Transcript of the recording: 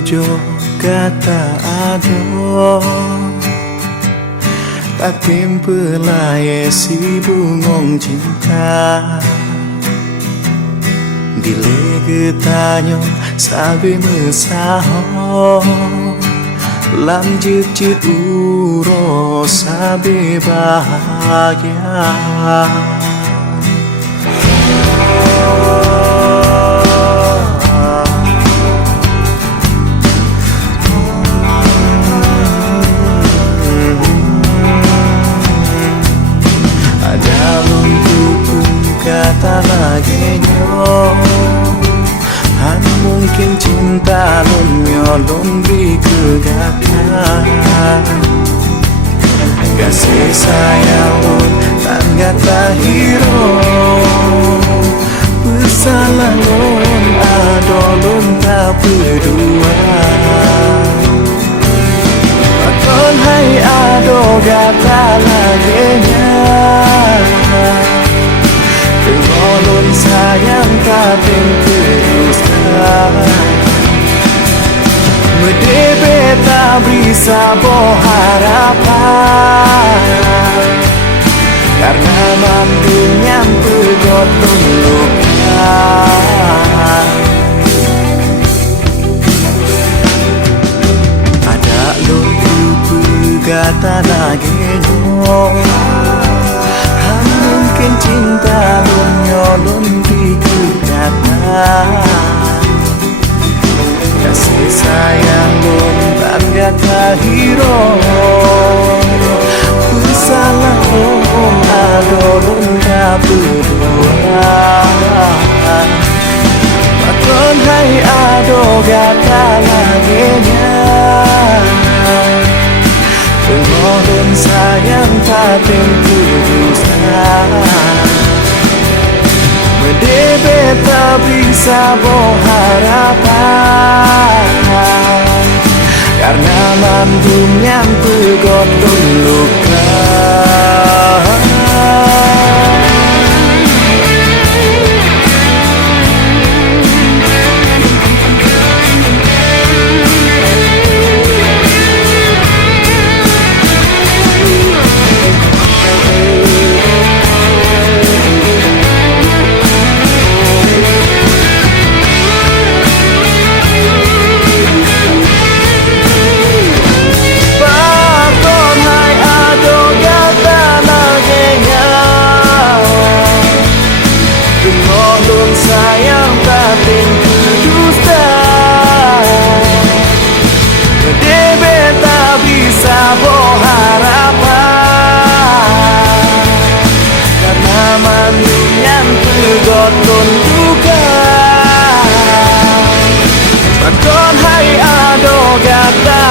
pujo kata ado tak timpelai si bungong cinta dile getanyo sabe mesaho lanjut jut uro sabe bahagia kata lagi nyo han mungkin cinta lon nyolong di kegatan kasih sayang lon tan gata hiro bersalah lon ado lon tak berdua kon hai ado gata lagi Tengolon sayang kating teruskan Medebe tak bisa harapan Karena mandunya bergotong luka Ada luku bergata lagi mungkin cinta lon nyolong di kegatan kasih sayang lon tan gata hiro bersalah lon ado lon tak berdua makon hai ado gata laginya Tengolon sayang tak terus Medebe tak bisa harapan Karena mandum yang bergotong luka sayang batin dusta Medebe tak bisa harapan Karena mandung yang bergotong duka Makon hai ado gata